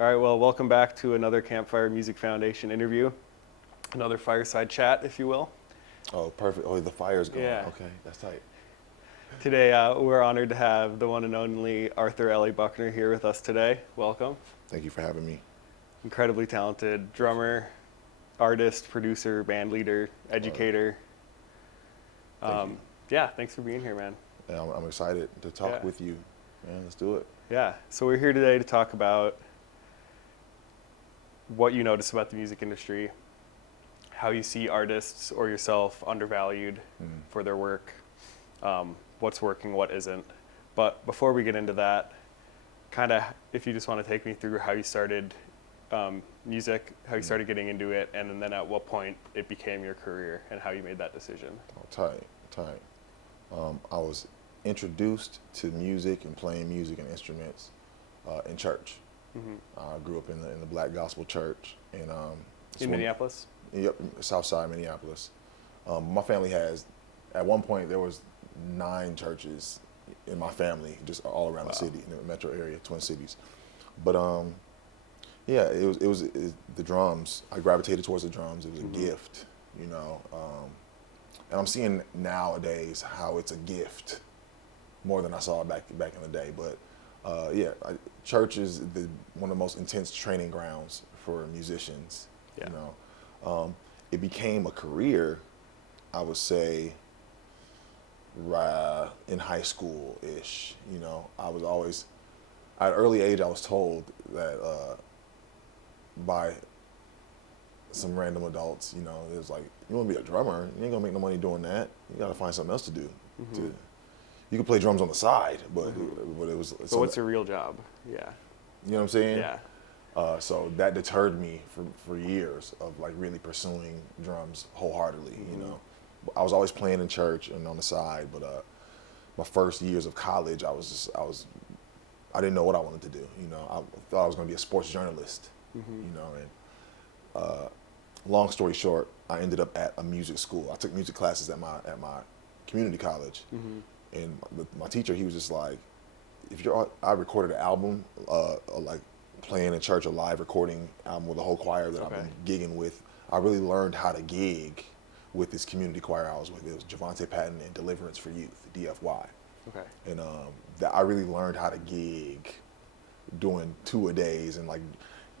All right, well, welcome back to another Campfire Music Foundation interview, another fireside chat, if you will. Oh, perfect. Oh, the fire's going. Yeah. Okay, that's tight. Today, we're honored to have the one and only Arthur L.A. Buckner here with us today. Welcome. Thank you for having me. Incredibly talented drummer, artist, producer, band leader, educator. Thank you. Yeah, thanks for being here, man. Yeah, I'm excited to talk with you, man. Let's do it. Yeah, so we're here today to talk about what you notice about the music industry, how you see artists or yourself undervalued for their work, what's working, what isn't. But before we get into that, kind of if you just want to take me through how you started music, how you started getting into it, and then at what point it became your career and how you made that decision. Oh, tight. I was introduced to music and playing music and instruments in church. I grew up in the Black Gospel Church In Minneapolis? Yep, South Side Minneapolis. My family has, at one point there was 9 churches in my family, just all around the city, in the metro area, Twin Cities. But yeah, it was the drums. I gravitated towards the drums. It was a gift, you know. And I'm seeing nowadays how it's a gift more than I saw back in the day. But yeah, church is one of the most intense training grounds for musicians. Yeah. You know, it became a career, I would say, in high school ish. You know, I was always at an early age I was told that by some random adults, you know, it was like, you want to be a drummer? You ain't gonna make no money doing that. You got to find something else to do. You can play drums on the side, but it was. So what's your real job? Yeah. You know what I'm saying? Yeah. So that deterred me for years of like really pursuing drums wholeheartedly. You know, I was always playing in church and on the side, but my first years of college, I didn't know what I wanted to do. You know, I thought I was going to be a sports journalist. You know, and long story short, I ended up at a music school. I took music classes at my community college. And my teacher, he was just like, I recorded an album, like playing in church, a live recording album with a whole choir that I've been gigging with. I really learned how to gig with this community choir I was with. It was Javante Patton and Deliverance for Youth, DFY. Okay. And I really learned how to gig doing 2-a-days and like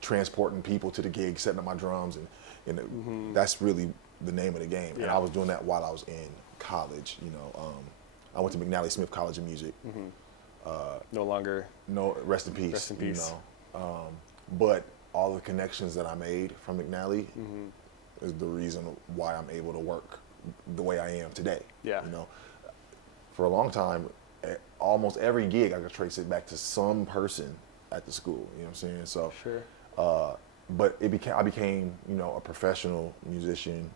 transporting people to the gig, setting up my drums, and that's really the name of the game. Yeah. And I was doing that while I was in college, you know. I went to McNally Smith College of Music. No longer. No, rest in peace. Rest in peace. You know, but all the connections that I made from McNally is the reason why I'm able to work the way I am today. Yeah. You know, for a long time, almost every gig I could trace it back to some person at the school. You know what I'm saying? So. Sure. But I became, you know, a professional musician.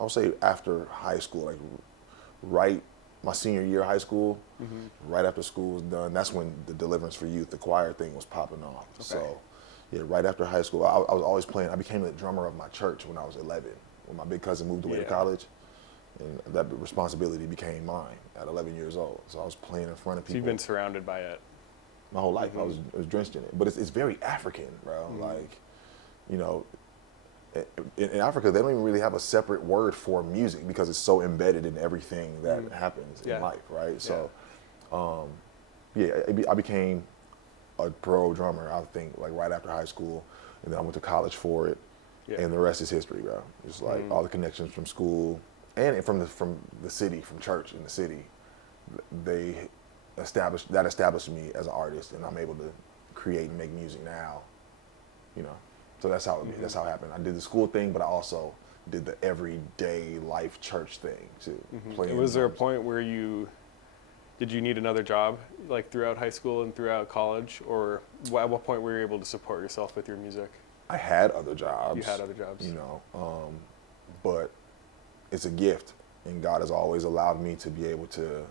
I would say after high school, like right. My senior year of high school, right after school was done, that's when the Deliverance for Youth, the choir thing was popping off. Okay. So, yeah, right after high school, I was always playing. I became the drummer of my church when I was 11, when my big cousin moved away to college, and that responsibility became mine at 11 years old. So I was playing in front of people. So you've been surrounded by it? My whole life, I was drenched in it. But it's very African, bro. Like, you know, in Africa, they don't even really have a separate word for music because it's so embedded in everything that happens in life, right? So, I became a pro drummer, I think, like right after high school, and then I went to college for it, and the rest is history, bro. It's like all the connections from school and from the city, from church in the city, they established me as an artist, and I'm able to create and make music now, you know. So that's how it happened. I did the school thing, but I also did the everyday life church thing too. Was there a point where did you need another job like throughout high school and throughout college, or at what point were you able to support yourself with your music? I had other jobs. You had other jobs. You know, but it's a gift, and God has always allowed me to be able to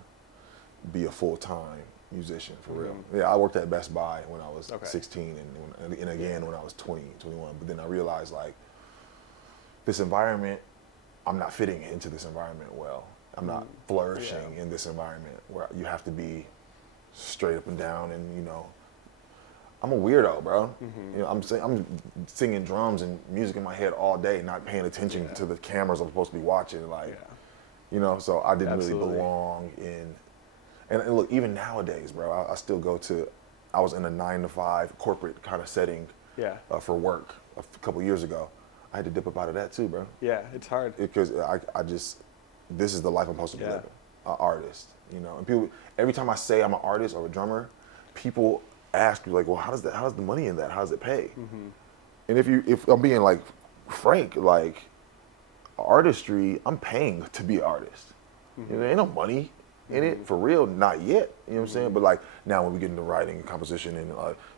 be a full-time musician for real. Yeah, I worked at Best Buy when I was 16 and again when I was 20, 21. But then I realized like this environment, I'm not fitting into this environment well. I'm not flourishing in this environment where you have to be straight up and down and, you know, I'm a weirdo, bro. You know, I'm singing drums and music in my head all day, not paying attention to the cameras I'm supposed to be watching. Like, you know, so I didn't really belong in. And look, even nowadays, bro, I still go to. I was in a 9-to-5 corporate kind of setting for work a couple years ago. I had to dip up out of that too, bro. Yeah, it's hard. Because I just, this is the life I'm supposed to be living. An artist, you know. And people, every time I say I'm an artist or a drummer, people ask me like, well, how's the money in that? How does it pay? And if I'm being like frank, like artistry, I'm paying to be an artist. You know, there ain't no money in it for real, not yet. You know what I'm saying? But like now when we get into writing and composition and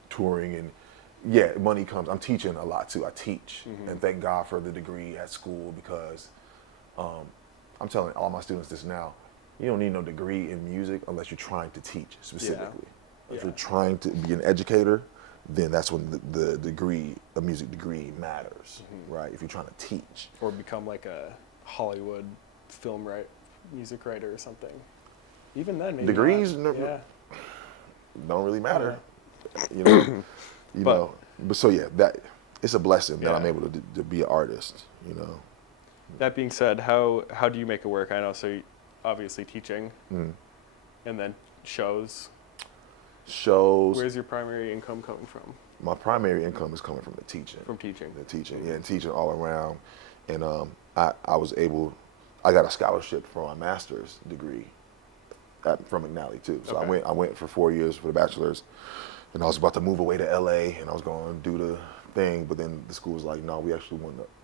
touring and money comes. I'm teaching a lot too. I teach and thank God for the degree at school because I'm telling all my students this now. You don't need no degree in music unless you're trying to teach specifically. If you're trying to be an educator, then that's when the degree, a music degree matters, right? If you're trying to teach. Or become like a Hollywood music writer or something. Even then, maybe degrees don't really matter. You know, but so that it's a blessing that I'm able to be an artist, you know. That being said, how do you make it work? I know, so obviously teaching, and then shows. Where's your primary income coming from? My primary income is coming from the teaching. From teaching. The teaching, and teaching all around. And I got a scholarship for my master's degree from McNally too. So I went for 4 years for the bachelor's, and I was about to move away to L.A. and I was going to do the thing, but then the school was like, no,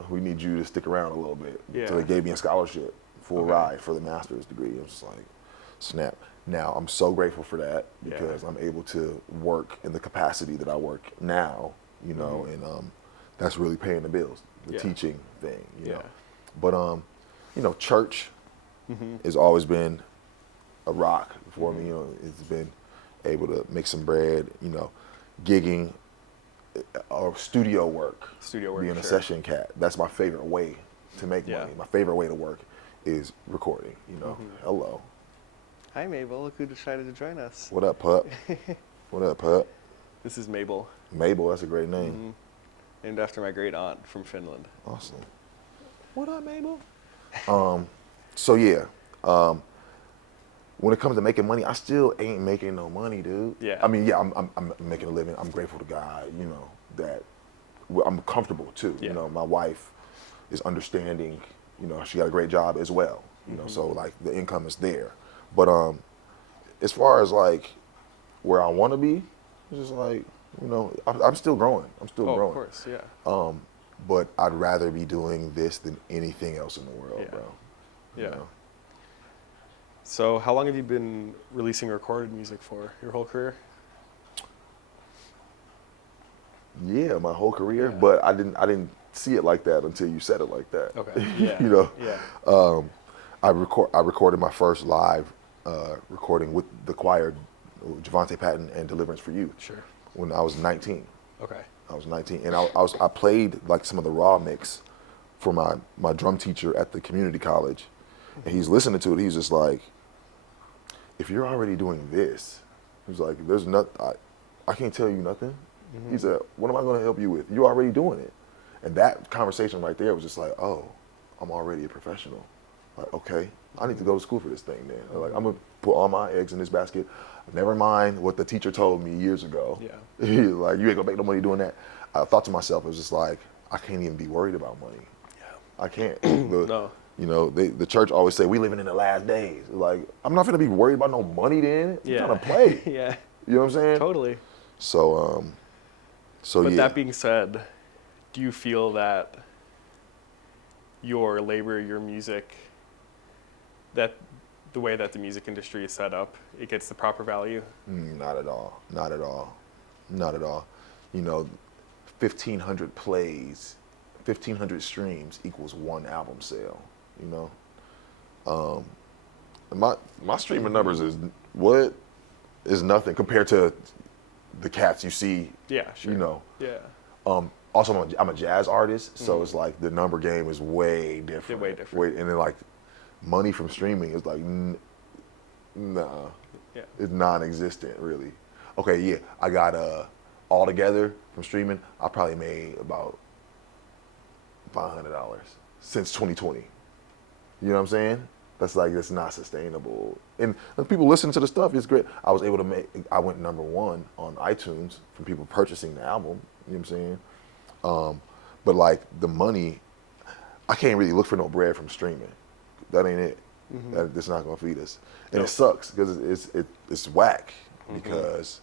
we need you to stick around a little bit. So they gave me a scholarship, full ride for the master's degree. It was just like, snap. Now, I'm so grateful for that because I'm able to work in the capacity that I work now, you know, and that's really paying the bills, the teaching thing, you know. But, you know, church has always been a rock for me, you know. It's been able to make some bread, you know, gigging or studio work, being a session cat. That's my favorite way to make money. My favorite way to work is recording, you know. Hello. Hi, Mabel. Look who decided to join us. What up, pup? What up, pup? This is Mabel. Mabel, that's a great name. Named after my great aunt from Finland. Awesome. What up, Mabel? So when it comes to making money, I still ain't making no money, dude. I mean, I'm making a living. I'm grateful to God, you know, that I'm comfortable too. You know, my wife is understanding. You know, she got a great job as well. You know, so like the income is there. But as far as like where I want to be, it's just like, you know, I'm still growing. I'm still growing. Of course, yeah. But I'd rather be doing this than anything else in the world, bro. Yeah. You know? So how long have you been releasing recorded music for? Your whole career? Yeah, my whole career. But I didn't see it like that until you said it like that. Okay. Yeah. You know. Yeah. I recorded my first live recording with the choir, Javante Patton and Deliverance for Youth. Sure. When I was 19. Okay. I was 19, and I played like some of the raw mix for my drum teacher at the community college, and he's listening to it. He's just like, if you're already doing this, he's like, there's I can't tell you nothing. He said, what am I going to help you with? You're already doing it. And that conversation right there was just like, oh, I'm already a professional. Like, okay, I need to go to school for this thing then. Like, I'm going to put all my eggs in this basket. Never mind what the teacher told me years ago. Yeah. Like, you ain't going to make no money doing that. I thought to myself, it was just like, I can't even be worried about money. Yeah. I can't. No. You know, the church always say, we living in the last days. Like, I'm not going to be worried about no money then. I'm trying to play. Yeah. You know what I'm saying? Totally. So, But that being said, do you feel that your labor, your music, that the way that the music industry is set up, it gets the proper value? Not at all. Not at all. Not at all. You know, 1,500 plays, 1,500 streams equals one album sale. You know, my streaming numbers is nothing compared to the cats you see. Yeah, sure. You know. Yeah. Also, I'm a jazz artist, so it's like the number game is way different. Way different. And then like money from streaming is like, nah, it's non-existent really. Okay, yeah, I got all together from streaming, I probably made about $500 since 2020. You know what I'm saying? That's not sustainable. And people listen to the stuff, it's great. I was able to I went #1 on iTunes from people purchasing the album. You know what I'm saying? But like the money, I can't really look for no bread from streaming. That ain't it. That's not gonna feed us. And it sucks because it's whack because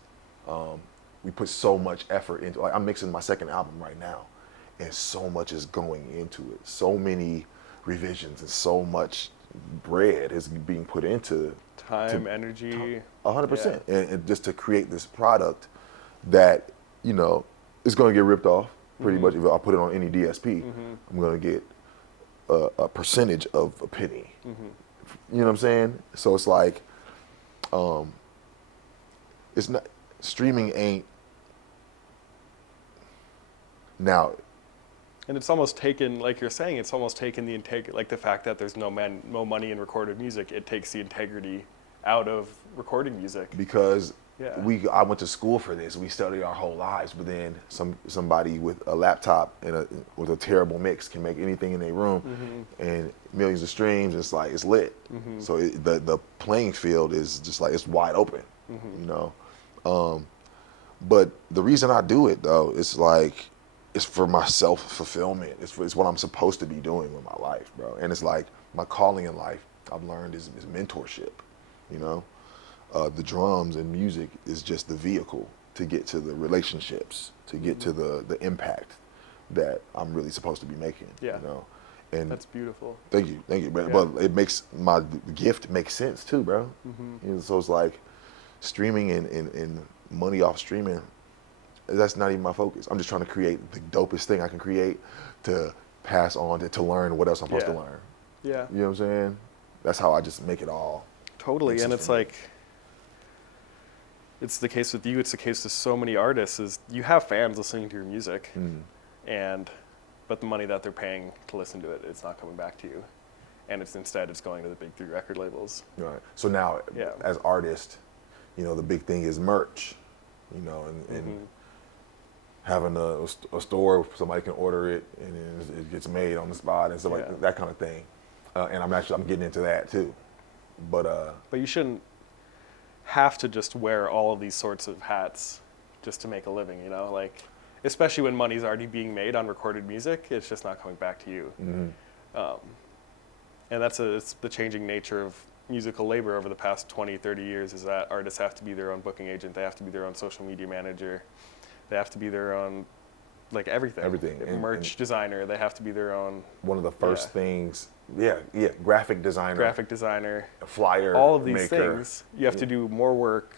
we put so much effort into. Like I'm mixing my second album right now, and so much is going into it. So many revisions and so much bread is being put into time, energy, 100%, and just to create this product that is going to get ripped off pretty much. If I put it on any DSP, I'm going to get a percentage of a penny. You know what I'm saying? So it's like, it's not streaming ain't now. And it's almost taken, like you're saying, it's almost taken the integrity, like the fact that there's no money in recorded music, it takes the integrity out of recording music. Because I went to school for this. We studied our whole lives, but then somebody with a laptop and with a terrible mix can make anything in their room and millions of streams. It's like it's lit. So the playing field is just like it's wide open. But the reason I do it though, it's like. It's for my self-fulfillment. It's what I'm supposed to be doing with my life, bro. And it's like my calling in life, I've learned is mentorship, The drums and music is just the vehicle to get to the relationships, to get to the impact that I'm really supposed to be making, And that's beautiful. Thank you. But it makes my gift make sense too, bro. So it's like streaming and money off streaming, that's not even my focus. I'm just trying to create the dopest thing I can create to pass on to learn what else I'm supposed to learn. Yeah. You know what I'm saying? That's how I just make it all. Totally. And it's like, it's the case with you, it's the case with so many artists, is you have fans listening to your music, but the money that they're paying to listen to it, it's not coming back to you. And instead it's going to the big 3 record labels. Right. So now, as artists, the big thing is merch, and having a store where somebody can order it and then it gets made on the spot and stuff like that kind of thing. And I'm getting into that too. But you shouldn't have to just wear all of these sorts of hats just to make a living, like, especially when money's already being made on recorded music, it's just not coming back to you. And it's the changing nature of musical labor over the past 20, 30 years, is that artists have to be their own booking agent, they have to be their own social media manager, they have to be their own, like, everything. Merch designer, they have to be their own. One of the first things, graphic designer, flyer, all of these things, you have to do more work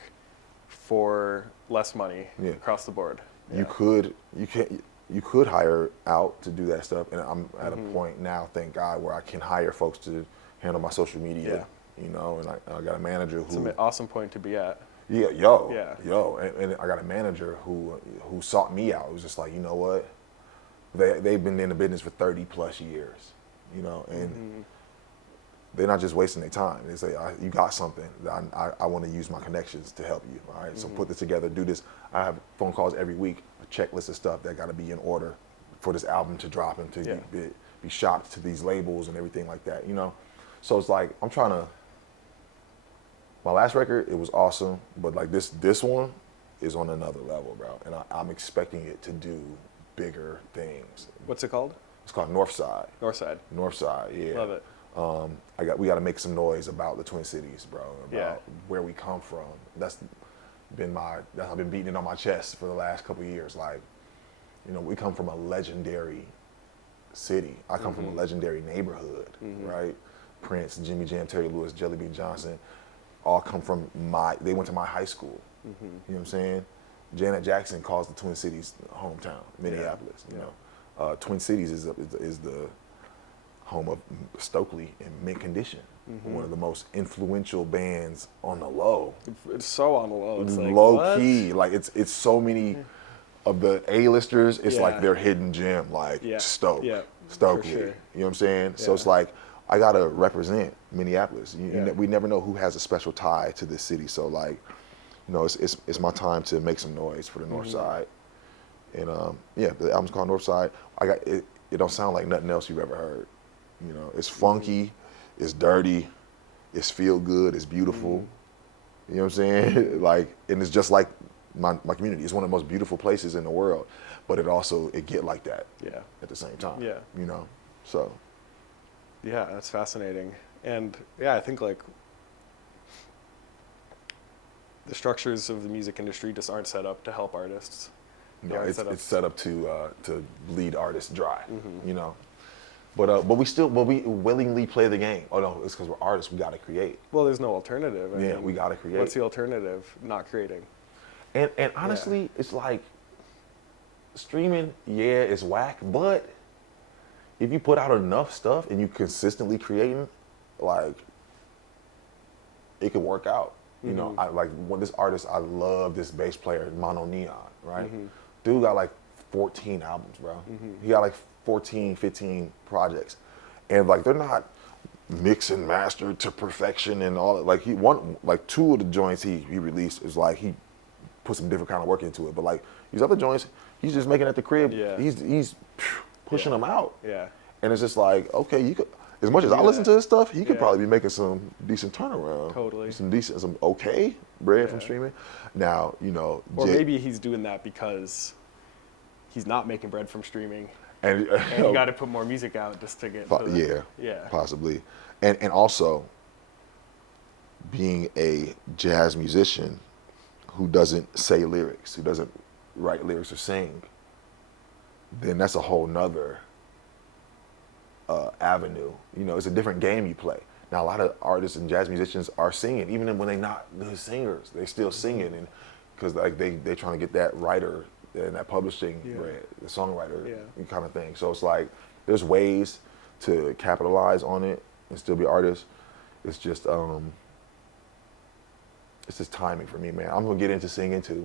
for less money across the board. You could hire out to do that stuff, and I'm at a point now, thank God, where I can hire folks to handle my social media. And I got a manager who. It's an awesome point to be at. And I got a manager who sought me out. It was just like, you know what? They've been in the business for 30 plus years, and they're not just wasting their time. They say, you got something that I want to use my connections to help you. All right, so put this together, do this. I have phone calls every week, a checklist of stuff that got to be in order for this album to drop and to be shopped to these labels and everything like that. So it's like I'm trying to. My last record, it was awesome, but like this one is on another level, bro. And I'm expecting it to do bigger things. What's it called? It's called Northside. Northside, yeah. Love it. We got to make some noise about the Twin Cities, bro. About where we come from. I've been beating it on my chest for the last couple of years. Like, we come from a legendary city. I come from a legendary neighborhood, right? Prince, Jimmy Jam, Terry Lewis, Jelly Bean Johnson. All come from they went to my high school. You know what I'm saying? Janet Jackson calls the Twin Cities hometown, Minneapolis. Twin Cities is the home of Stokely and Mint Condition, one of the most influential bands on the low. It's so on the low. It's like, low key. Like it's so many of the A-listers. It's like their hidden gem, like Stokely. Sure. You know what I'm saying? So it's like, I gotta represent Minneapolis. We never know who has a special tie to this city. So like, it's my time to make some noise for the North Side. And yeah, the album's called Northside. I got it. It don't sound like nothing else you've ever heard. You know, it's funky, it's dirty, it's feel good, it's beautiful. You know what I'm saying? Like, and it's just like my community. It's one of the most beautiful places in the world, but it get like that. Yeah. At the same time. Yeah. You know, so. Yeah, that's fascinating. And yeah, I think like the structures of the music industry just aren't set up to help artists. No, it's set up to lead artists dry. You know, but we willingly play the game. Oh no, it's because we're artists. We got to create. Well, there's no alternative. I mean, we got to create. What's the alternative? Not creating. And honestly, it's like streaming. Yeah, it's whack, but if you put out enough stuff and you consistently creating, like, it can work out. You know, I like this artist. I love this bass player, Mono Neon. Right, dude got like 14 albums, bro. He got like 14, 15 projects, and like they're not mixed and mastered to perfection and all that. Like two of the joints he released is like he put some different kind of work into it, but like these other joints, he's just making at the crib. Yeah. He's pushing them out. Yeah. And it's just like, okay, you could, as much as I listen to his stuff, he could probably be making some decent turnaround. Totally. Some okay bread from streaming. Now, you know. Or maybe he's doing that because he's not making bread from streaming. And you got to put more music out just to get to the, possibly. And also, being a jazz musician who doesn't say lyrics, who doesn't write lyrics or sing, then that's a whole nother avenue. You know, it's a different game you play. Now, a lot of artists and jazz musicians are singing, even when they're not good singers, they still singing, and because like they're trying to get that writer and that publishing bread, the songwriter kind of thing. So it's like there's ways to capitalize on it and still be artists. It's just timing for me, man. I'm gonna get into singing too.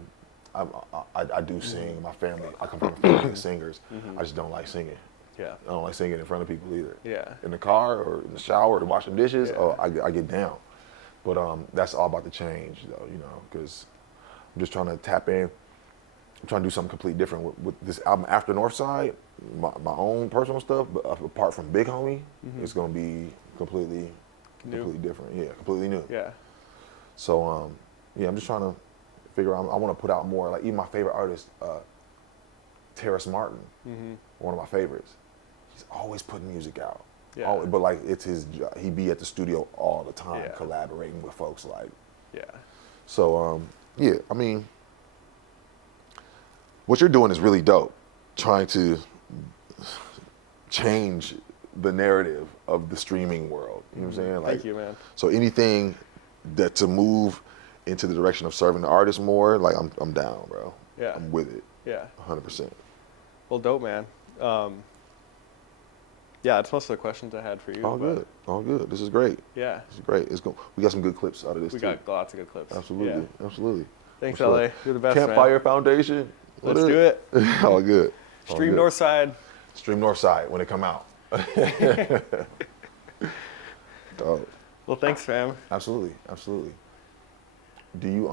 I do sing. My family, I come from a family of singers. I just don't like singing. Yeah. I don't like singing in front of people either. Yeah. In the car or in the shower to wash them dishes, I get down. But that's all about to change, though, you know, because I'm just trying to tap in. I'm trying to do something completely different with this album after Northside. My own personal stuff, but apart from Big Homie, it's gonna be completely different. Yeah, completely new. Yeah. So I'm just trying to figure out. I want to put out more. Like even my favorite artist, Terrace Martin, one of my favorites. He's always putting music out. Yeah. But like it's his job. He be at the studio all the time, collaborating with folks like. Yeah. So I mean, what you're doing is really dope. Trying to change the narrative of the streaming world. You know what I'm saying? Like, thank you, man. So anything that to move into the direction of serving the artist more, like I'm down, bro. Yeah. I'm with it. Yeah. 100%. Well, dope, man. Yeah, it's most of the questions I had for you. All good. This is great. Yeah. This is great. We got some good clips out of this. We got lots of good clips. Absolutely. Yeah. Absolutely. Thanks, LA. You're the best, Campfire man. Foundation. Let's do it. All good. Stream Northside. Stream Northside when it come out. Dope. Well, thanks, fam. Absolutely. Do you